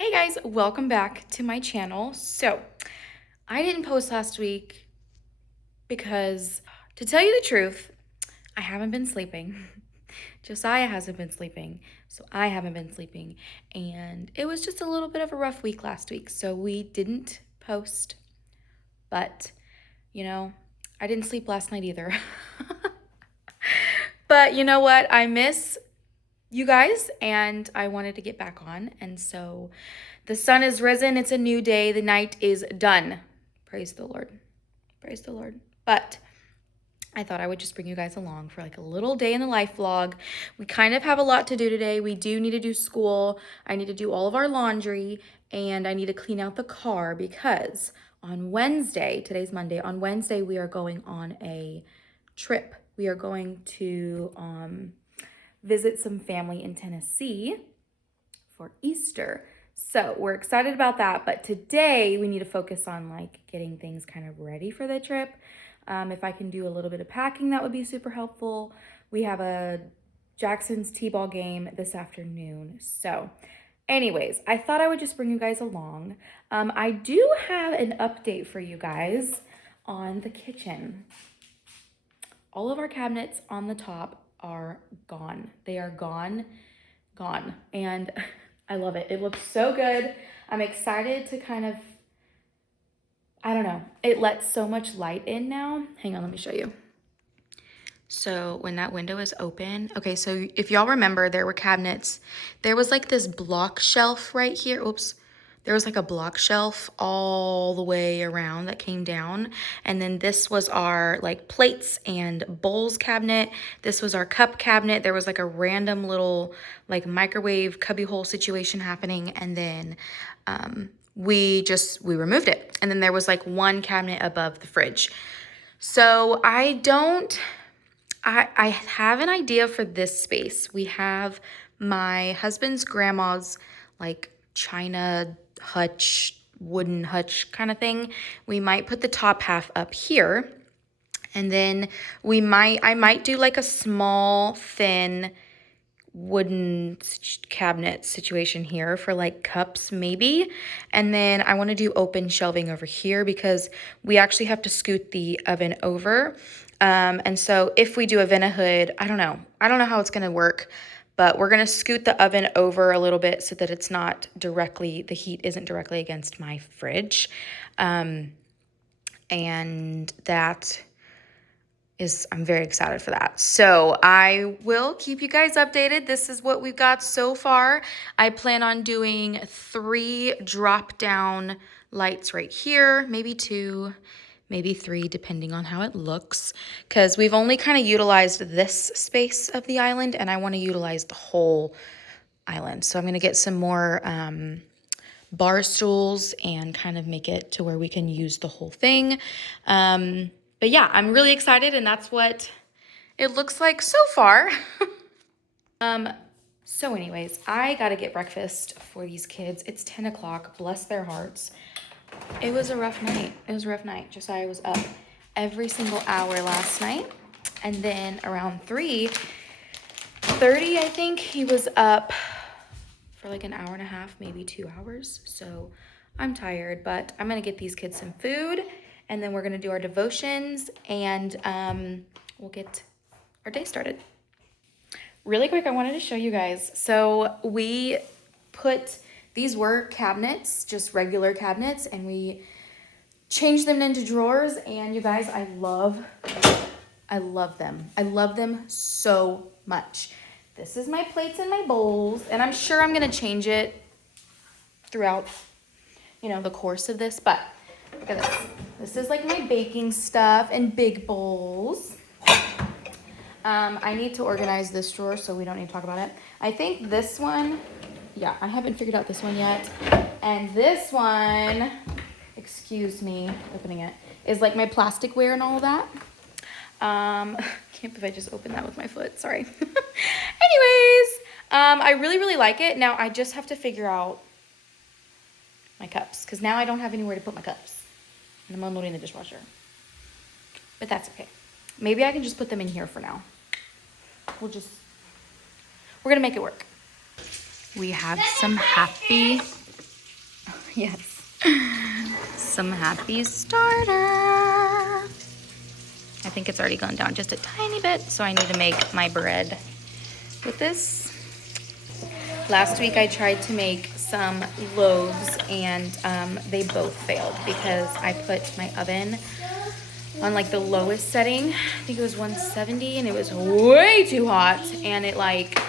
Hey guys, welcome back to my channel. So, I didn't post last week because, to tell you the truth, I haven't been sleeping. Josiah hasn't been sleeping, so I haven't been sleeping. And it was just a little bit of a rough week last week, so we didn't post. But, you know, I didn't sleep last night either. But you know what? I miss you guys and I wanted to get back on. And so the sun is risen. It's a new day. The night is done. Praise the Lord. Praise the Lord. But I thought I would just bring you guys along for like a little day in the life vlog. We kind of have a lot to do today. We do need to do school. I need to do all of our laundry and I need to clean out the car because on Wednesday, today's Monday, on Wednesday we are going on a trip. We are going to visit some family in Tennessee for Easter. So we're excited about that. But today we need to focus on like getting things kind of ready for the trip. If I can do a little bit of packing, that would be super helpful. We have a Jackson's T-ball game this afternoon. So anyways, I thought I would just bring you guys along. I do have an update for you guys on the kitchen. All of our cabinets on the top are gone. They are gone. And I love it. It looks so good. I'm excited to kind of, I don't know, it lets so much light in now. Hang on, let me show you. So when that window is open, okay, so if y'all remember, there were cabinets. There was like this block shelf right here. Oops. There was like a block shelf all the way around that came down. And then this was our like plates and bowls cabinet. This was our cup cabinet. There was like a random little like microwave cubbyhole situation happening. And then we removed it. And then there was like one cabinet above the fridge. So I have an idea for this space. We have my husband's grandma's like china hutch, wooden hutch kind of thing. We might put the top half up here. And then I might do like a small, thin wooden cabinet situation here for like cups maybe. And then I want to do open shelving over here because we actually have to scoot the oven over. And so if we do a Vena hood, I don't know how it's going to work, but we're going to scoot the oven over a little bit so that it's not directly, the heat isn't directly against my fridge. And that is, I'm very excited for that. So I will keep you guys updated. This is what we've got so far. I plan on doing 3 drop down lights right here, maybe 2, maybe 3, depending on how it looks, because we've only kind of utilized this space of the island and I want to utilize the whole island. So I'm going to get some more bar stools and kind of make it to where we can use the whole thing. But yeah, I'm really excited and that's what it looks like so far. So anyways, I gotta get breakfast for these kids. It's 10 o'clock, bless their hearts. It was a rough night. Josiah was up every single hour last night. And then around 3:30, I think, he was up for like an hour and a half, maybe 2 hours. So I'm tired, but I'm gonna get these kids some food and then we're gonna do our devotions and we'll get our day started. Really quick, I wanted to show you guys. So these were cabinets, just regular cabinets, and we changed them into drawers. And you guys, I love them. I love them so much. This is my plates and my bowls, and I'm sure I'm gonna change it throughout, the course of this, but look at this. This is like my baking stuff and big bowls. I need to organize this drawer, so we don't need to talk about it. I think this one, yeah, I haven't figured out this one yet. And this one, excuse me, opening it, is like my plasticware and all of that. Can't believe I just opened that with my foot, sorry. Anyways, I really, really like it. Now I just have to figure out my cups, because now I don't have anywhere to put my cups. And I'm unloading the dishwasher. But that's okay. Maybe I can just put them in here for now. We're gonna make it work. We have some happy Yes. Some happy starter. I think it's already gone down just a tiny bit, so I need to make my bread with this. Last week I tried to make some loaves and they both failed because I put my oven on like the lowest setting. I think it was 170 and it was way too hot and it like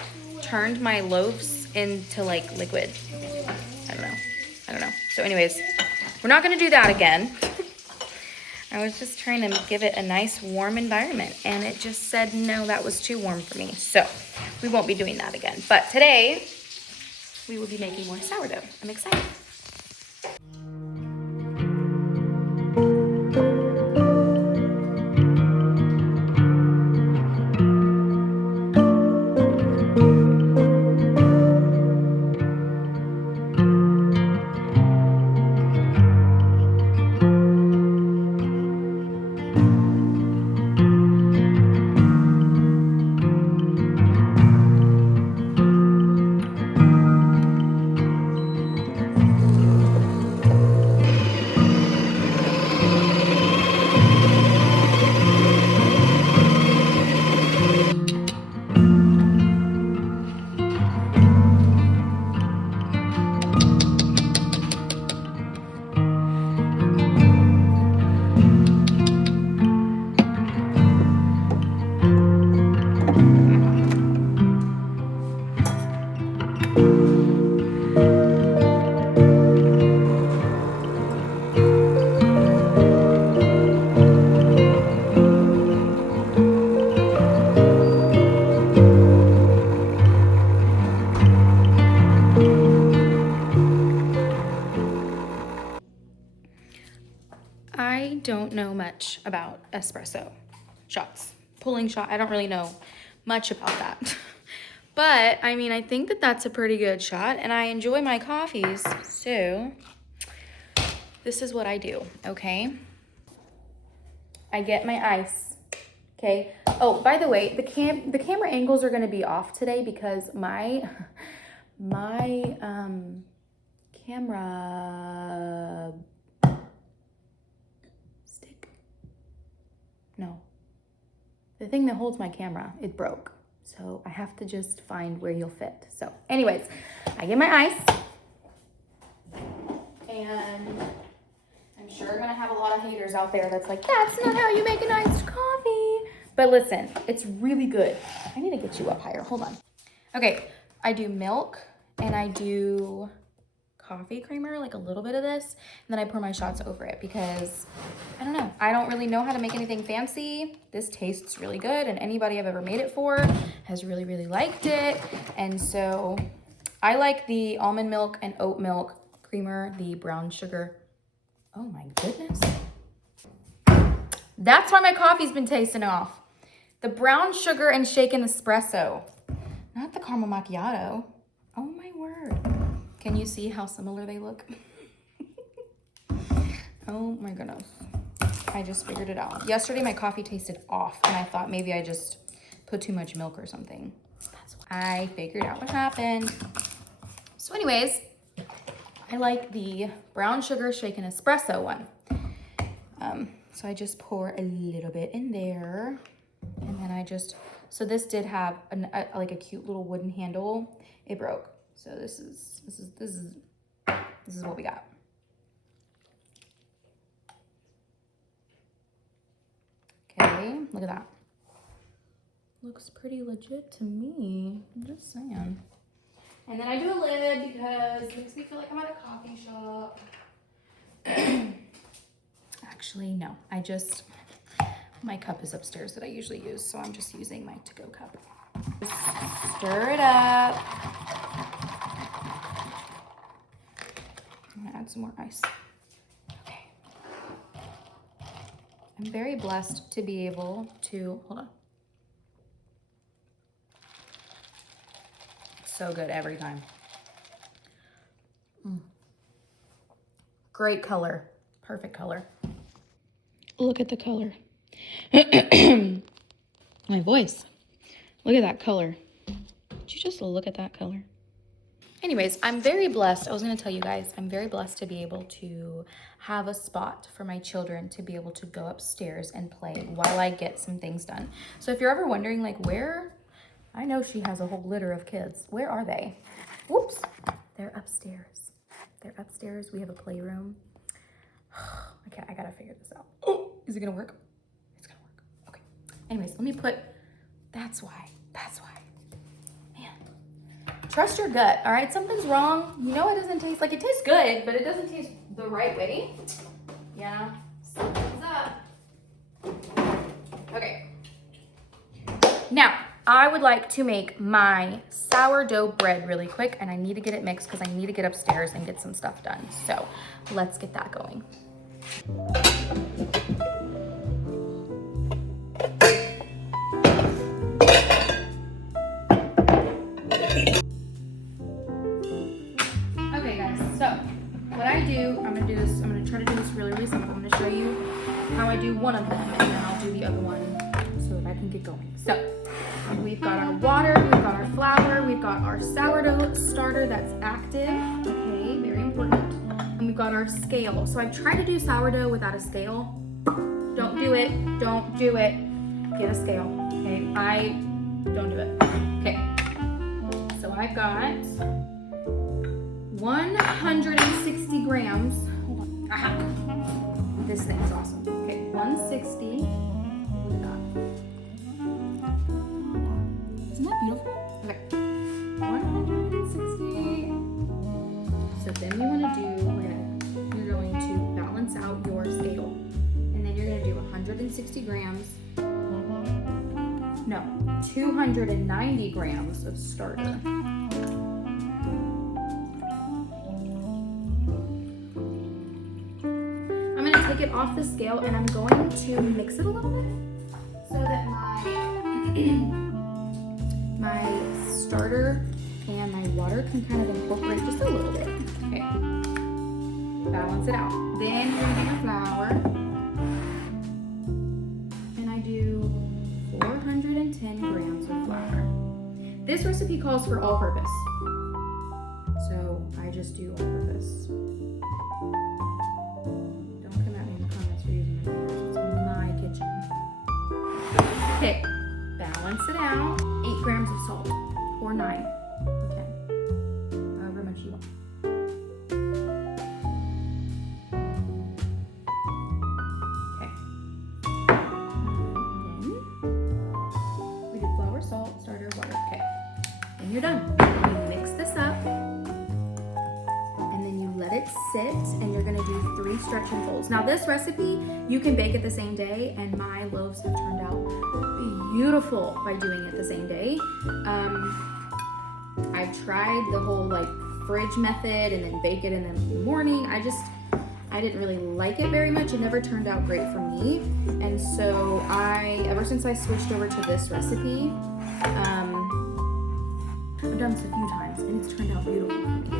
turned my loaves into like liquid. I don't know. So anyways, we're not gonna do that again. I was just trying to give it a nice warm environment and it just said, no, that was too warm for me. So we won't be doing that again. But today we will be making more sourdough. I'm excited. I don't know much about espresso shots, pulling shot. I don't really know much about that. But I mean, I think that that's a pretty good shot and I enjoy my coffees. So this is what I do, okay? I get my ice, okay? Oh, by the way, the camera angles are gonna be off today because my camera stick, no, the thing that holds my camera, it broke. So I have to just find where you'll fit. So anyways, I get my ice and I'm sure I'm gonna have a lot of haters out there that's like, that's not how you make an iced coffee. But listen, it's really good. I need to get you up higher, hold on. Okay, I do milk and I do coffee creamer, like a little bit of this, and then I pour my shots over it because, I don't know, I don't really know how to make anything fancy. This tastes really good and anybody I've ever made it for has really, really liked it. And so I like the almond milk and oat milk creamer, the brown sugar. Oh my goodness. That's why my coffee's been tasting off. The brown sugar and shaken espresso, not the caramel macchiato. Oh my word. Can you see how similar they look? Oh my goodness. I just figured it out. Yesterday my coffee tasted off and I thought maybe I just put too much milk or something. That's why I figured out what happened. So anyways, I like the brown sugar shaken espresso one. So I just pour a little bit in there and then I just, so this did have like a cute little wooden handle. It broke. So this is what we got. Okay, look at that. Looks pretty legit to me. I'm just saying. And then I do a lid because it makes me feel like I'm at a coffee shop. Actually, no. My cup is upstairs that I usually use, so I'm just using my to-go cup. Just stir it up. I'm gonna add some more ice. Okay. I'm very blessed to be able to, hold on. It's so good every time. Great color, perfect color. Look at the color. My voice. Look at that color. Did you just look at that color? Anyways, I'm very blessed. I was going to tell you guys, I'm very blessed to be able to have a spot for my children to be able to go upstairs and play while I get some things done. So if you're ever wondering, like, where, I know she has a whole litter of kids. Where are they? Whoops. They're upstairs. They're upstairs. We have a playroom. Okay, I got to figure this out. Oh, is it going to work? It's going to work. Okay. Anyways, let me put, that's why. Trust your gut, all right? Something's wrong. You know it doesn't taste, like it tastes good, but it doesn't taste the right way. Yeah, something's up. Okay. Now, I would like to make my sourdough bread really quick, and I need to get it mixed because I need to get upstairs and get some stuff done. So let's get that going. I'm gonna try to do this really simple. I'm gonna show you how I do one of them, and then I'll do the other one so that I can get going. So we've got our water, we've got our flour, we've got our sourdough starter that's active, okay, very important, and we've got our scale. So I've tried to do sourdough without a scale. Don't do it, don't do it. Get a scale, okay? Don't do it. Okay, so I've got 160 grams. Aha. This thing's awesome. Okay, 160. Look at that. Isn't that beautiful? Okay, 160. So then we want to do, you're going to balance out your scale. And then you're going to do 160 grams. No, 290 grams of starter. Take it off the scale, and I'm going to mix it a little bit so that my starter and my water can kind of incorporate just a little bit. Okay, balance it out. Then you're gonna do your flour, and I do 410 grams of flour. This recipe calls for all-purpose, so I just do all-purpose. Okay, balance it out. 8 grams of salt, or 9, or 10, however much you want. Okay. And then we do flour, salt, starter, water. Okay, and you're done. You mix this up, and then you let it sit, and you're gonna do 3 stretch and folds. Now this recipe, you can bake it the same day, and my loaves have turned out beautiful by doing it the same day. I've tried the whole like fridge method and then bake it in the morning. I didn't really like it very much. It never turned out great for me. And so ever since I switched over to this recipe, I've done this a few times and it's turned out beautiful for me.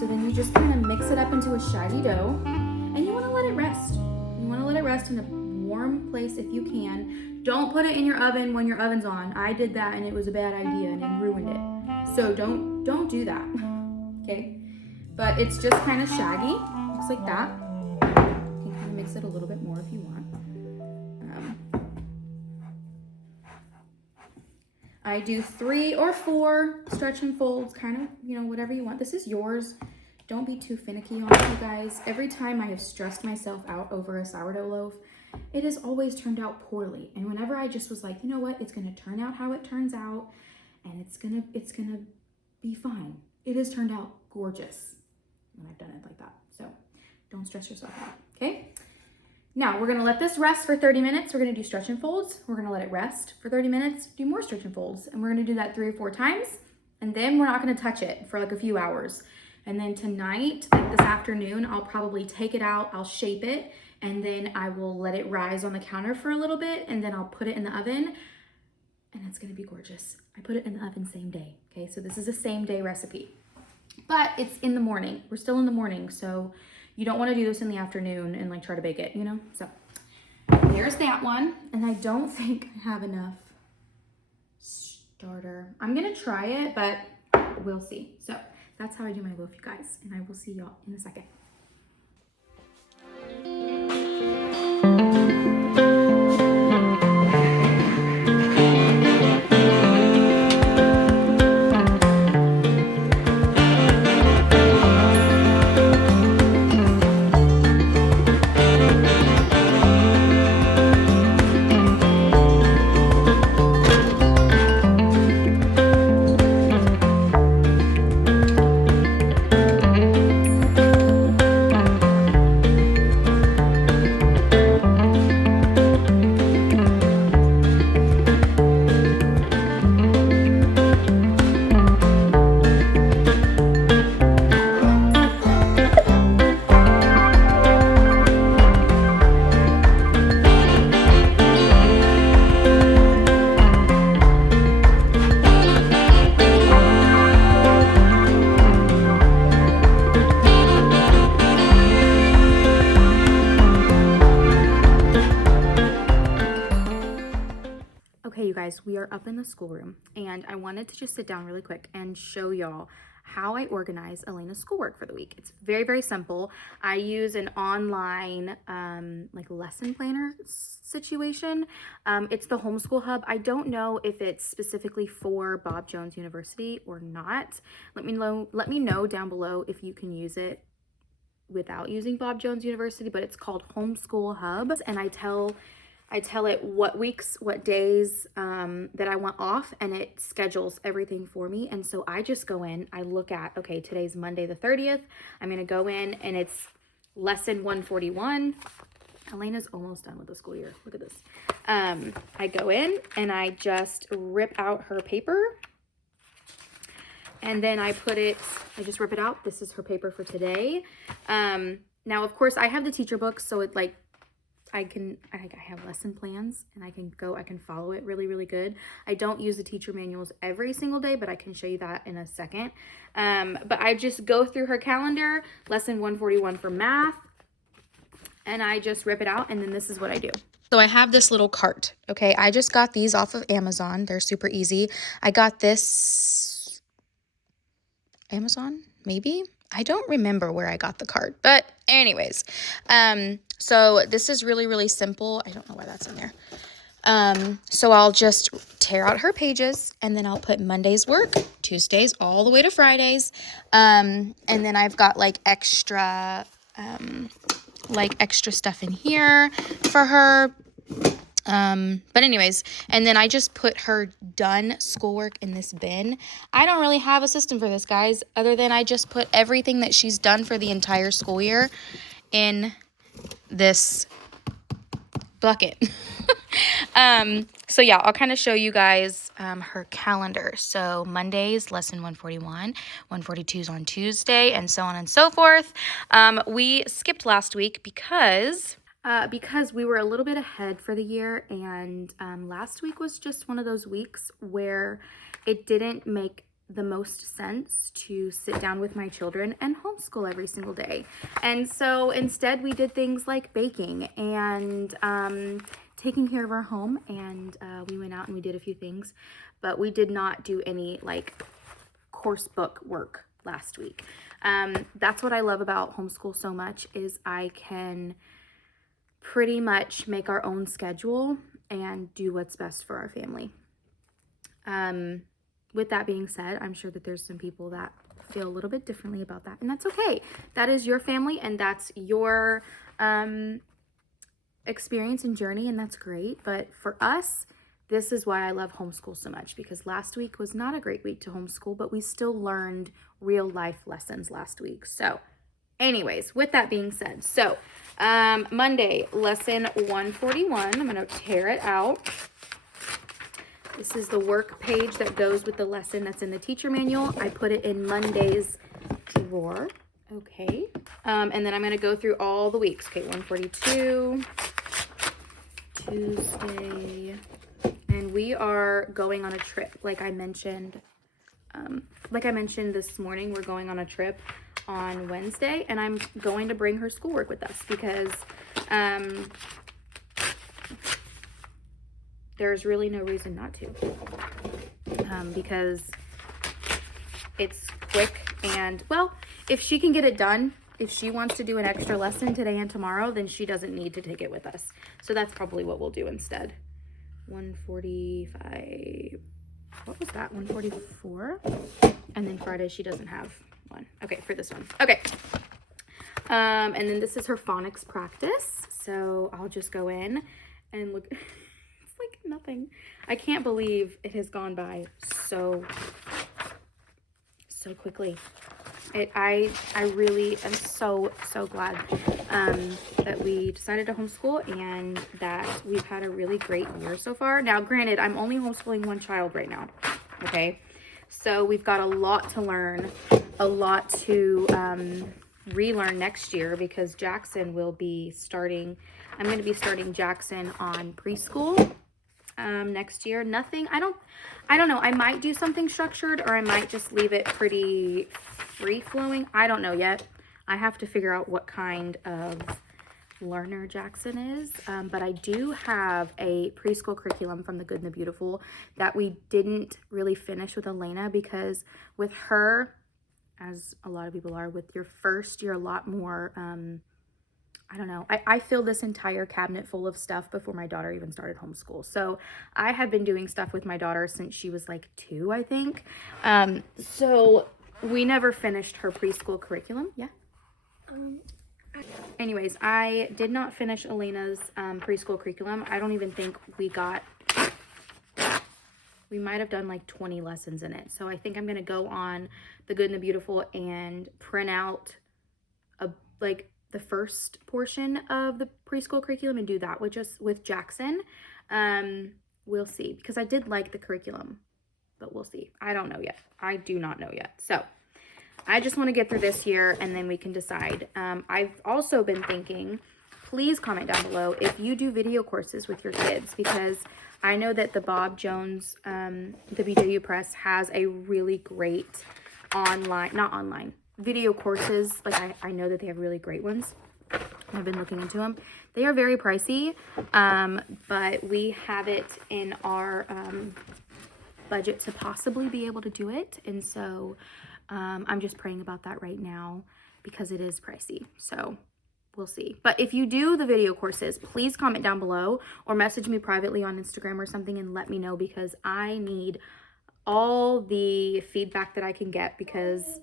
So then you just kind of mix it up into a shaggy dough, and you want to let it rest. You want to let it rest in a warm place if you can. Don't put it in your oven when your oven's on. I did that and it was a bad idea and it ruined it. So don't do that, okay? But it's just kind of shaggy, looks like that. You can kind of mix it a little bit more if you want. I do 3 or 4 stretch and folds, kind of, whatever you want. This is yours. Don't be too finicky on it, you guys. Every time I have stressed myself out over a sourdough loaf, it has always turned out poorly. And whenever I just was like, you know what, it's gonna turn out how it turns out, and it's gonna be fine. It has turned out gorgeous when I've done it like that. So don't stress yourself out, okay? Now we're gonna let this rest for 30 minutes. We're gonna do stretch and folds. We're gonna let it rest for 30 minutes, do more stretch and folds. And we're gonna do that 3 or 4 times. And then we're not gonna touch it for like a few hours. And then tonight, like this afternoon, I'll probably take it out, I'll shape it, and then I will let it rise on the counter for a little bit, and then I'll put it in the oven, and it's gonna be gorgeous. I put it in the oven same day, okay? So this is a same day recipe, but it's in the morning. We're still in the morning, so you don't wanna do this in the afternoon and like try to bake it, So there's that one, and I don't think I have enough starter. I'm gonna try it, but we'll see. So that's how I do my loaf, you guys, and I will see y'all in a second. Okay, you guys, we are up in the schoolroom, and I wanted to just sit down really quick and show y'all how I organize Elena's schoolwork for the week. It's very, very simple. I use an online like lesson planner situation. It's the Homeschool Hub. I don't know if it's specifically for Bob Jones University or not. Let me know down below if you can use it without using Bob Jones University, but it's called Homeschool Hub, and I tell it what weeks, what days that I want off, and it schedules everything for me. And so I just go in, I look at, okay, today's Monday the 30th. I'm going to go in and it's lesson 141. Elena's almost done with the school year. Look at this. I go in and I just rip out her paper. And then I just rip it out. This is her paper for today. Now, of course, I have the teacher books, so it like, I have lesson plans and I can follow it really, really good. I don't use the teacher manuals every single day, but I can show you that in a second. But I just go through her calendar, lesson 141 for math, and I just rip it out, and then this is what I do. So I have this little cart, okay? I just got these off of Amazon. They're super easy. I got this Amazon, maybe? I don't remember where I got the cart, but anyways, so this is really, really simple. I don't know why that's in there. So I'll just tear out her pages, and then I'll put Monday's work, Tuesdays, all the way to Fridays. And then I've got like extra stuff in here for her. But anyways, and then I just put her done schoolwork in this bin. I don't really have a system for this, guys, other than I just put everything that she's done for the entire school year in this bucket. So yeah, I'll kind of show you guys her calendar. So Mondays, lesson 141, 142 is on Tuesday, and so on and so forth. We skipped last week because we were a little bit ahead for the year, and last week was just one of those weeks where it didn't make the most sense to sit down with my children and homeschool every single day. And so instead we did things like baking and taking care of our home, and we went out and we did a few things, but we did not do any like course book work last week. That's what I love about homeschool so much, is I can pretty much make our own schedule and do what's best for our family. With that being said, I'm sure that there's some people that feel a little bit differently about that, and that's okay. That is your family, and that's your experience and journey, and that's great. But for us, this is why I love homeschool so much, because last week was not a great week to homeschool, but we still learned real life lessons last week. So anyways, with that being said, so Monday, lesson 141, I'm going to tear it out. This is the work page that goes with the lesson that's in the teacher manual. I put it in Monday's drawer. Okay. And then I'm going to go through all the weeks. Okay, 142, Tuesday, and we are going on a trip. Like I mentioned this morning, we're going on a trip on Wednesday, and I'm going to bring her schoolwork with us because there's really no reason not to, because it's quick. And, well, if she can get it done, if she wants to do an extra lesson today and tomorrow, then she doesn't need to take it with us. So that's probably what we'll do instead. 145, what was that? 144? And then Friday she doesn't have one. Okay, for this one. Okay. And then this is her phonics practice. So I'll just go in and look. It's like nothing. I can't believe it has gone by so quickly. I really am so glad that we decided to homeschool and that we've had a really great year so far. Now, granted, I'm only homeschooling one child right now, okay? So we've got a lot to learn, a lot to relearn next year because Jackson will be starting, I'm going to be starting Jackson on preschool next year. Nothing, I don't know. I might do something structured or I might just leave it pretty free-flowing. I don't know yet. I have to figure out what kind of learner Jackson is. But I do have a preschool curriculum from The Good and the Beautiful that we didn't really finish with Elena because with her, as a lot of people are, with your first, you're a lot more, I don't know. I filled this entire cabinet full of stuff before my daughter even started homeschool. So I have been doing stuff with my daughter since she was like 2, I think. So we never finished her preschool curriculum. Yeah. Anyways, I did not finish Elena's preschool curriculum. I don't even think we might have done like 20 lessons in it. So I think I'm going to go on The Good and the Beautiful and print out the first portion of the preschool curriculum and do that with Jackson. We'll see, because I did like the curriculum, but we'll see. I don't know yet. I do not know yet. So I just want to get through this year and then we can decide. I've also been thinking, please comment down below if you do video courses with your kids, because I know that the Bob Jones, the BW Press has a really great video courses. Like I know that they have really great ones. I've been looking into them. They are very pricey, but we have it in our budget to possibly be able to do it. And so I'm just praying about that right now because it is pricey. So we'll see. But if you do the video courses, please comment down below or message me privately on Instagram or something and let me know, because I need all the feedback that I can get because,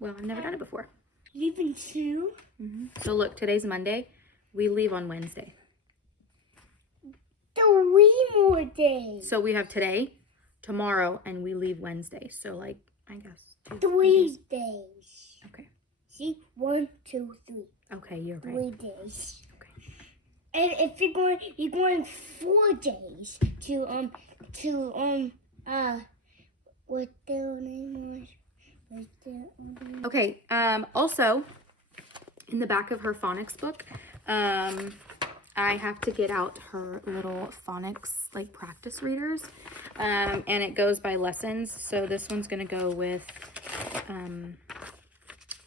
well, I've never done it before. Leaving soon? So look, today's Monday. We leave on Wednesday. 3 more days. So we have today, tomorrow, and we leave Wednesday. So like, I guess 3 days. Okay. See, 1, 2, 3. Okay, you're right. 3 days. Okay. And if you're going 4 days to what their name was. Okay, also, in the back of her phonics book, I have to get out her little phonics, like, practice readers, and it goes by lessons, so this one's going to go with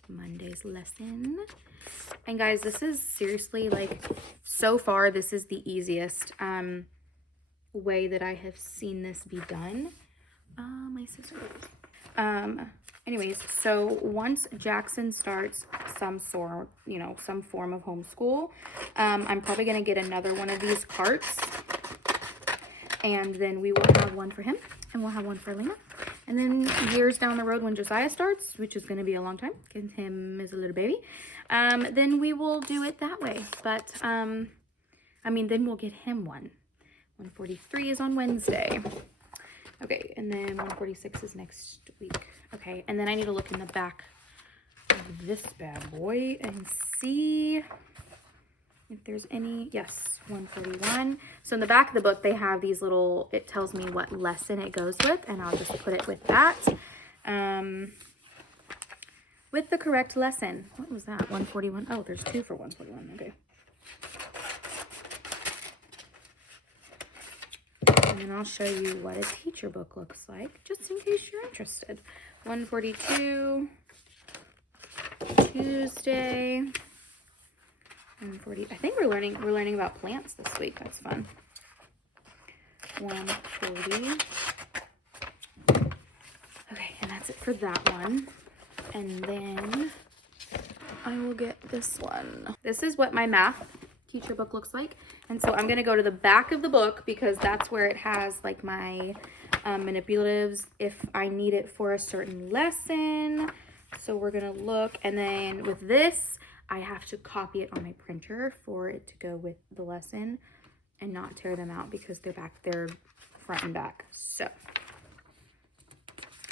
Monday's lesson. And guys, this is seriously, like, so far, this is the easiest way that I have seen this be done. My sister. Anyways, so once Jackson starts some form of homeschool, I'm probably going to get another one of these carts, and then we will have one for him, and we'll have one for Lena. And then years down the road when Josiah starts, which is going to be a long time, because him is a little baby, then we will do it that way. But, then we'll get him one. 143 is on Wednesday. Okay, and then 146 is next week. Okay, and then I need to look in the back of this bad boy and see if there's any. Yes, 141. So in the back of the book, they have these little, it tells me what lesson it goes with, and I'll just put it with that. With the correct lesson. What was that? 141. Oh, there's 2 for 141. Okay. And then I'll show you what a teacher book looks like, just in case you're interested. 142, Tuesday, 140. I think we're learning about plants this week. That's fun. 140. Okay, and that's it for that one. And then I will get this one. This is what my math teacher book looks like. And so I'm gonna go to the back of the book because that's where it has like my manipulatives if I need it for a certain lesson. So we're gonna look, and then with this, I have to copy it on my printer for it to go with the lesson and not tear them out because they're front and back. So,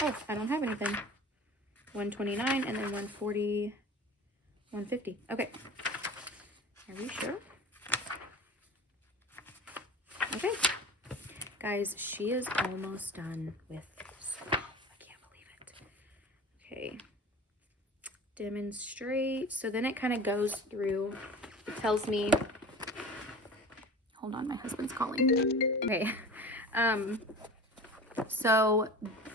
oh, I don't have anything. 129 and then 140, 150. Okay. Are we sure? Okay. Guys, she is almost done with Sourdough. I can't believe it. Okay. Demonstrate. So then it kind of goes through, it tells me, hold on, my husband's calling. Okay. So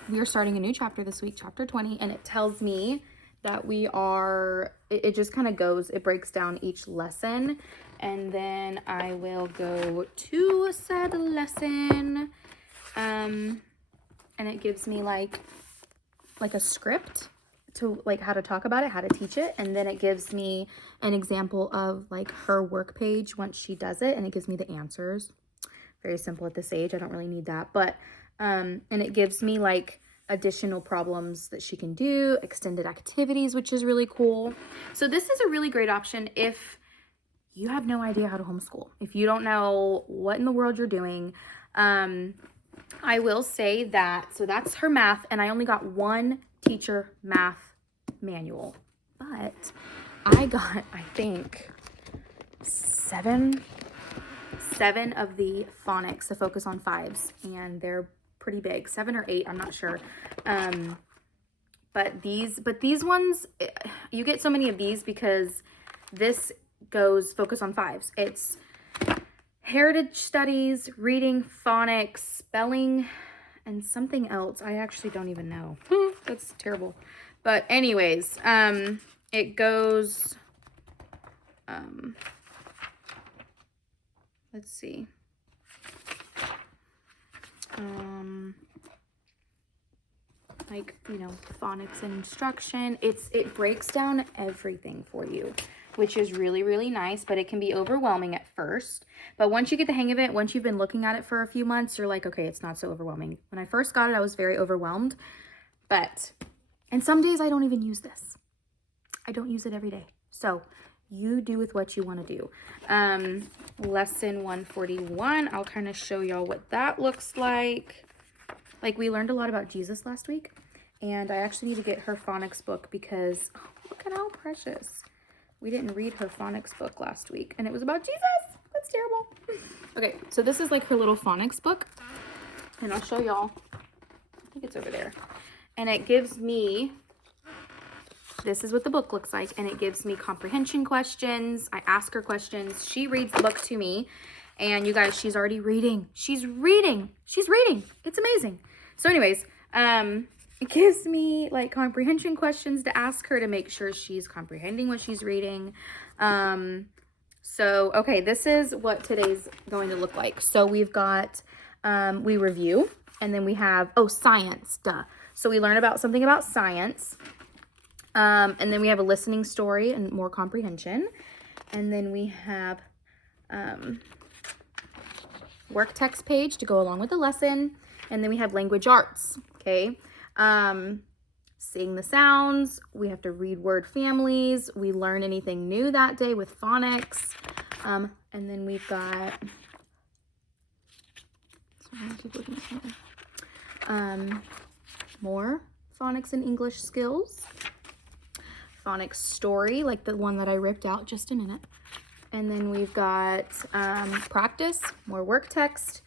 we are starting a new chapter this week, chapter 20, and it tells me that we are, it just kind of goes, it breaks down each lesson, and then I will go to said lesson, and it gives me like a script to like how to talk about it, how to teach it, and then it gives me an example of like her work page once she does it, and it gives me the answers. Very simple at this age, I don't really need that, but and it gives me like additional problems that she can do, extended activities, which is really cool. So this is a really great option if you have no idea how to homeschool, if you don't know what in the world you're doing. I will say that, so that's her math, and I only got one teacher math manual, but I got, I think, seven of the phonics to focus on fives, and they're pretty big, 7 or 8, I'm not sure. But these ones, you get so many of these because this goes focus on fives. It's heritage studies, reading, phonics, spelling, and something else. I actually don't even know. That's terrible. But anyways, it goes, let's see. Like, you know, phonics and instruction. It breaks down everything for you, which is really, really nice, but it can be overwhelming at first. But once you get the hang of it, once you've been looking at it for a few months, you're like, okay, it's not so overwhelming. When I first got it, I was very overwhelmed, and some days I don't even use this. I don't use it every day. So you do with what you want to do. Lesson 141, I'll kind of show y'all what that looks like. Like, we learned a lot about Jesus last week, and I actually need to get her phonics book because, oh, look at how precious. We didn't read her phonics book last week, and it was about Jesus. That's terrible. Okay, so this is like her little phonics book, and I'll show y'all. I think it's over there. And it gives me, this is what the book looks like, and it gives me comprehension questions. I ask her questions. She reads the book to me, and you guys, she's already reading. She's reading. It's amazing. So anyways, it gives me like comprehension questions to ask her to make sure she's comprehending what she's reading. So, okay, this is what today's going to look like. So we've got, we review, and then we have, oh, science, duh. So we learn about something about science. And then we have a listening story and more comprehension. And then we have, work text page to go along with the lesson. And then we have language arts, okay? Sing the sounds. We have to read word families. We learn anything new that day with phonics. And then we've got, more phonics and English skills. Phonics story, like the one that I ripped out just a minute. And then we've got practice, more work text,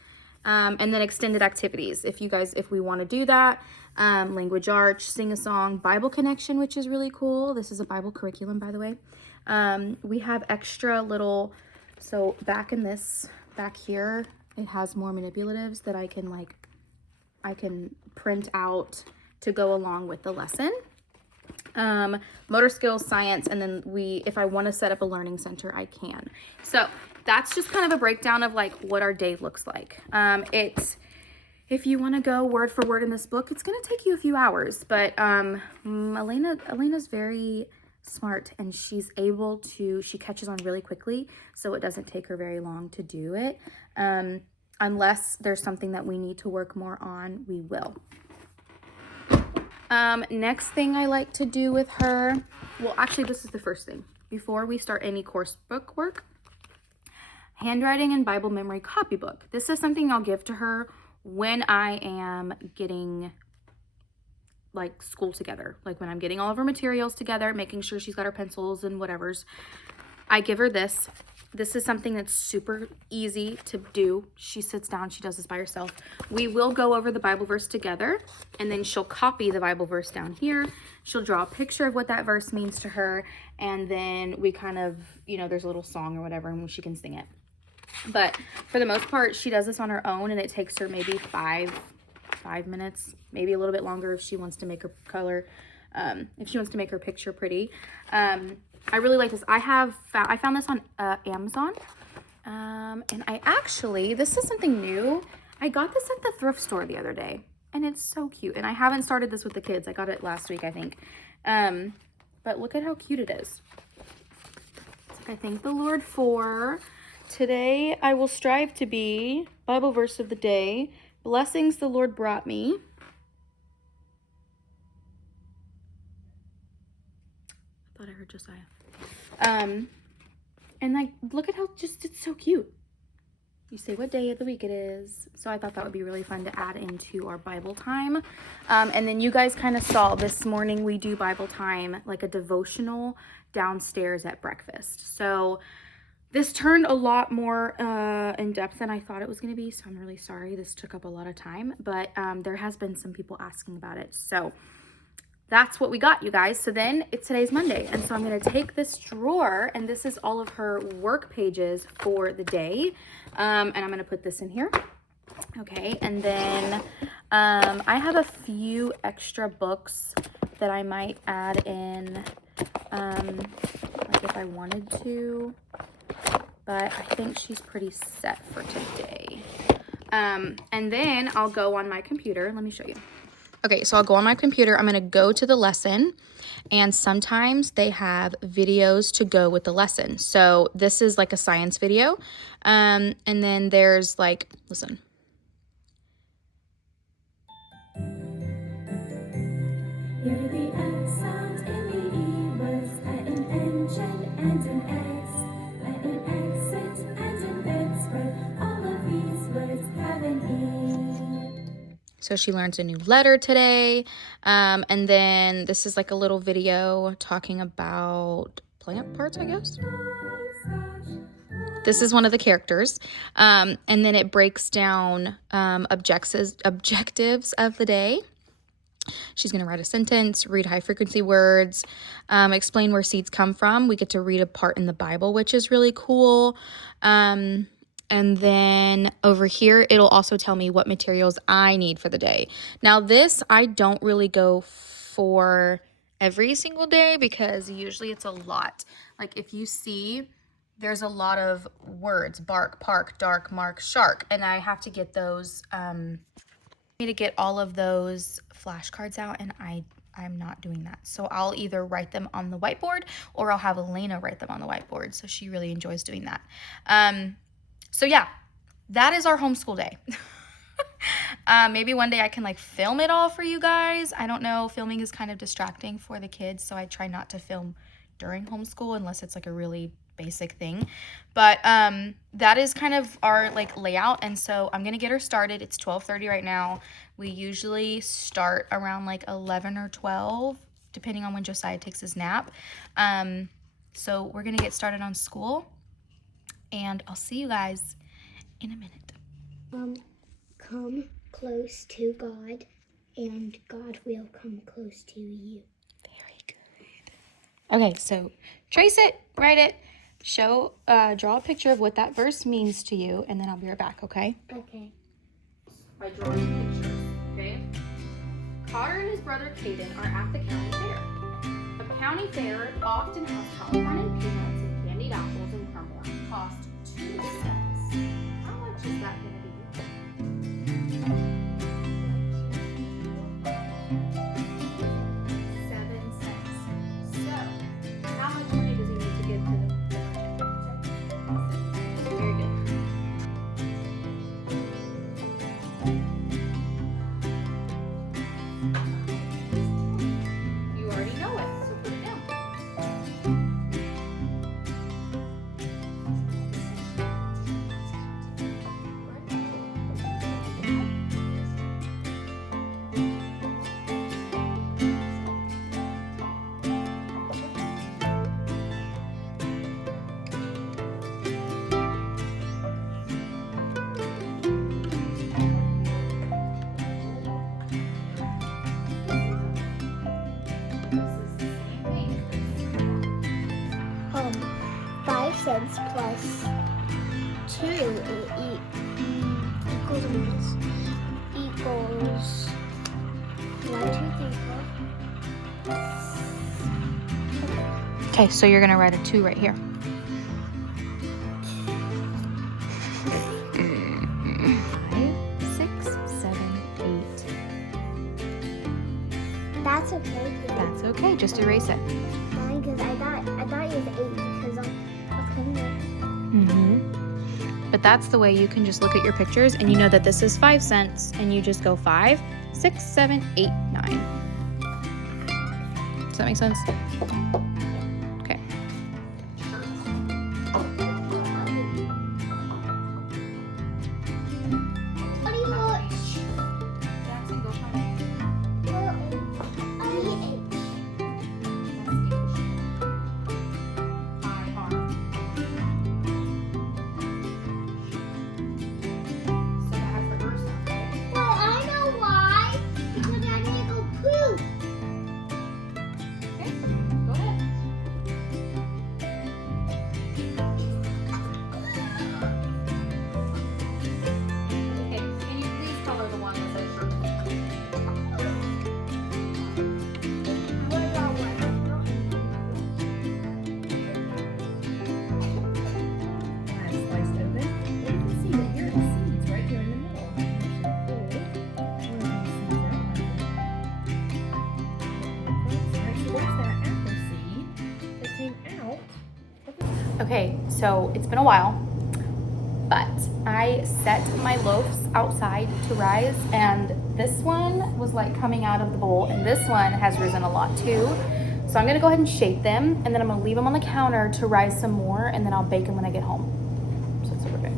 and then extended activities. If we want to do that, language arts, sing a song, Bible connection, which is really cool. This is a Bible curriculum, by the way. We have extra little, so back here, it has more manipulatives that I can print out to go along with the lesson. Motor skills, science, and then if I want to set up a learning center, I can. So that's just kind of a breakdown of like what our day looks like. if you want to go word for word in this book, it's going to take you a few hours, but Elena's very smart, and she's able to, she catches on really quickly, so it doesn't take her very long to do it. Unless there's something that we need to work more on, we will. Next thing I like to do with her, well, actually, this is the first thing. Before we start any course book work, handwriting and Bible memory copybook. This is something I'll give to her when I am getting like school together, like when I'm getting all of her materials together, making sure she's got her pencils and whatever's. I give her this. This is something that's super easy to do. She sits down, she does this by herself. We will go over the Bible verse together, and then she'll copy the Bible verse down here. She'll draw a picture of what that verse means to her, and then we kind of, you know, there's a little song or whatever, and she can sing it. But for the most part, she does this on her own, and it takes her maybe five minutes, maybe a little bit longer if she wants to make her color, if she wants to make her picture pretty. I really like this. I found this on Amazon, and I actually, this is something new. I got this at the thrift store the other day, and it's so cute. And I haven't started this with the kids. I got it last week, I think. But look at how cute it is. I thank the Lord for today. I will strive to be, Bible verse of the day, blessings the Lord brought me. I thought I heard Josiah. And like, look at how just, it's so cute. You say what day of the week it is. So I thought that would be really fun to add into our Bible time. And then you guys kind of saw this morning we do Bible time, like a devotional downstairs at breakfast. So this turned a lot more in depth than I thought it was going to be. So I'm really sorry. This took up a lot of time, but there has been some people asking about it. So that's what we got, you guys. So then today's Monday. And so I'm going to take this drawer, and this is all of her work pages for the day. And I'm going to put this in here. Okay. And then I have a few extra books that I might add in, like if I wanted to, but I think she's pretty set for today. And then I'll go on my computer. Let me show you. Okay, so I'll go on my computer. I'm going to go to the lesson, and sometimes they have videos to go with the lesson. So this is like a science video. And then there's like, listen. Hear the X sound in the E words, let an engine and an X, let an exit and an expert. All of these words have an E. So she learns a new letter today. And then this is like a little video talking about plant parts, I guess. This is one of the characters. And then it breaks down objectives of the day. She's going to write a sentence, read high frequency words, explain where seeds come from. We get to read a part in the Bible, which is really cool. And then over here, it'll also tell me what materials I need for the day. Now this, I don't really go for every single day because usually it's a lot. Like if you see, there's a lot of words, bark, park, dark, mark, shark. And I have to get those, to get all of those flashcards out, and I'm not doing that. So I'll either write them on the whiteboard or I'll have Elena write them on the whiteboard. So she really enjoys doing that. So yeah, that is our homeschool day. Maybe one day I can like film it all for you guys. I don't know. Filming is kind of distracting for the kids, so I try not to film during homeschool unless it's like a really basic thing. But that is kind of our like layout, and so I'm gonna get her started. It's 12:30 right now. We usually start around like 11 or 12 depending on when Josiah takes his nap. So we're gonna get started on school, and I'll see you guys in a minute. Come close to God, and God will come close to you. Very good. Okay, so trace it, write it, show, draw a picture of what that verse means to you, and then I'll be right back, okay? Okay. By drawing pictures, okay? Carter and his brother Caden are at the county fair. A county fair often has California peanuts and candied apples and crumble. Cost 2 cents. How much is that going to be? cents plus 2 equals 1, 2, 3, 4. Okay, so you're gonna write a 2 right here. That's okay. That's okay, just erase it. Because I thought it was 8 because of hunger. But that's the way you can just look at your pictures and you know that this is 5 cents and you just go 5, 6, 7, 8, 9. Does that make sense? Okay. Pretty much. Jackson, go find Okay, so it's been a while, but I set my loaves outside to rise, and this one was like coming out of the bowl, and this one has risen a lot too. So I'm gonna go ahead and shape them, and then I'm gonna leave them on the counter to rise some more, and then I'll bake them when I get home. So that's what we're doing.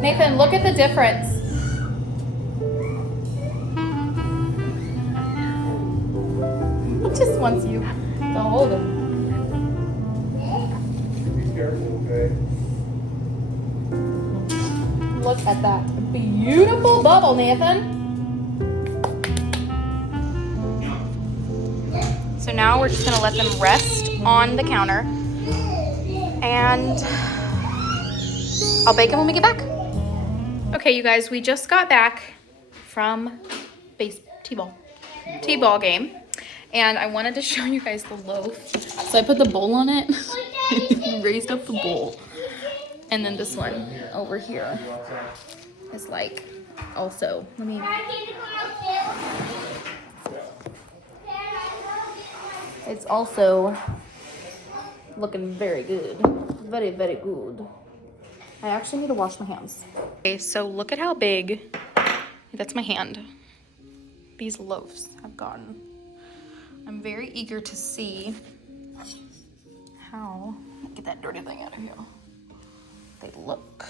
Nathan, look at the difference. He just wants you to hold him. Be careful, okay? Look at that beautiful bubble, Nathan. So now we're just gonna let them rest on the counter, and I'll bake them when we get back. Okay, you guys, we just got back from T-ball game, and I wanted to show you guys the loaf. So I put the bowl on it, raised up the bowl, and then this one over here is like also, it's also looking very good, very, very good. I actually need to wash my hands. Okay, so look at how big, that's my hand, these loaves have gotten. I'm very eager to see how, get that dirty thing out of here, they look.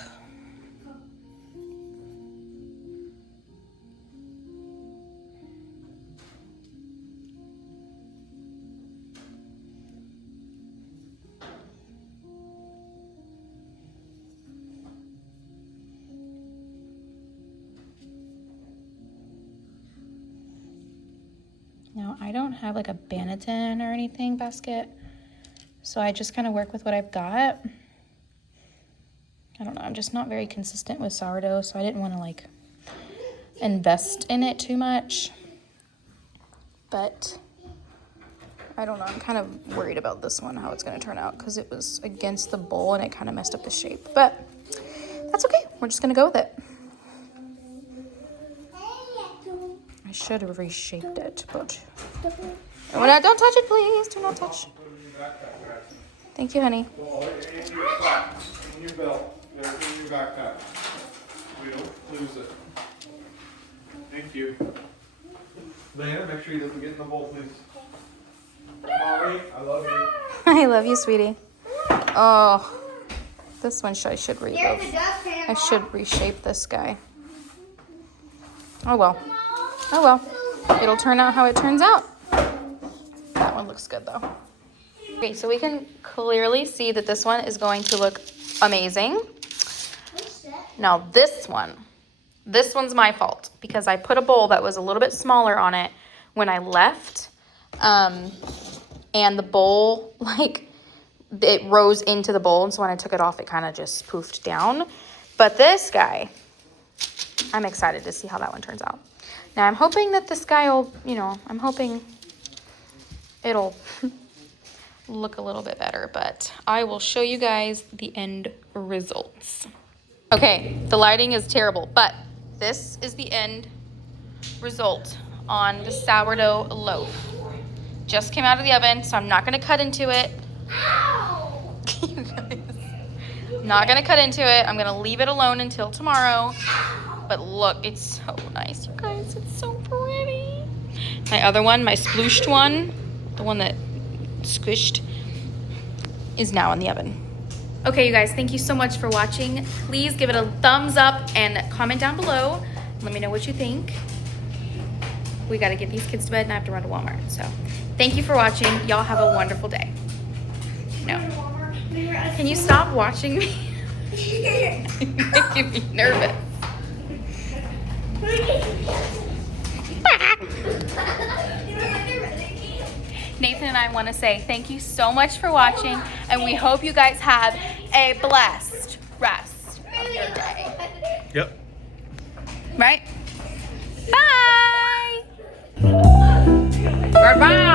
Now, I don't have like a Banneton or anything basket, so I just kind of work with what I've got. I don't know, I'm just not very consistent with sourdough, so I didn't want to like invest in it too much. But I don't know, I'm kind of worried about this one, how it's going to turn out, because it was against the bowl and it kind of messed up the shape. But that's okay, we're just going to go with it. I should have reshaped it, but don't touch it, please. Do not touch. Thank you, honey. In your belt. There's in your backpack. We don't lose it. Thank you. Diana, make sure he doesn't get in the bowl, please. Mommy, I love you. I love you, sweetie. Oh, this one I should reload. I should reshape this guy. Oh well. Oh well. It'll turn out how it turns out. That one looks good though. Okay, so we can clearly see that this one is going to look amazing. Now this one's my fault because I put a bowl that was a little bit smaller on it when I left. And the bowl, like, it rose into the bowl, and so when I took it off, it kind of just poofed down. But this guy, I'm excited to see how that one turns out. Now, I'm hoping that this guy will, I'm hoping it'll look a little bit better, but I will show you guys the end results. Okay, the lighting is terrible, but this is the end result on the sourdough loaf. Just came out of the oven, so I'm not gonna cut into it. Not gonna cut into it. I'm gonna leave it alone until tomorrow. But look, it's so nice, you guys. It's so pretty. My other one, my splooshed one, the one that squished, is now in the oven. Okay, you guys, thank you so much for watching. Please give it a thumbs up and comment down below. Let me know what you think. We gotta get these kids to bed and I have to run to Walmart. So thank you for watching. Y'all have a wonderful day. No. Can you stop watching me? You're making me nervous. Nathan and I want to say thank you so much for watching, and we hope you guys have a blessed rest of your day. Yep. Right? Bye! Bye-bye!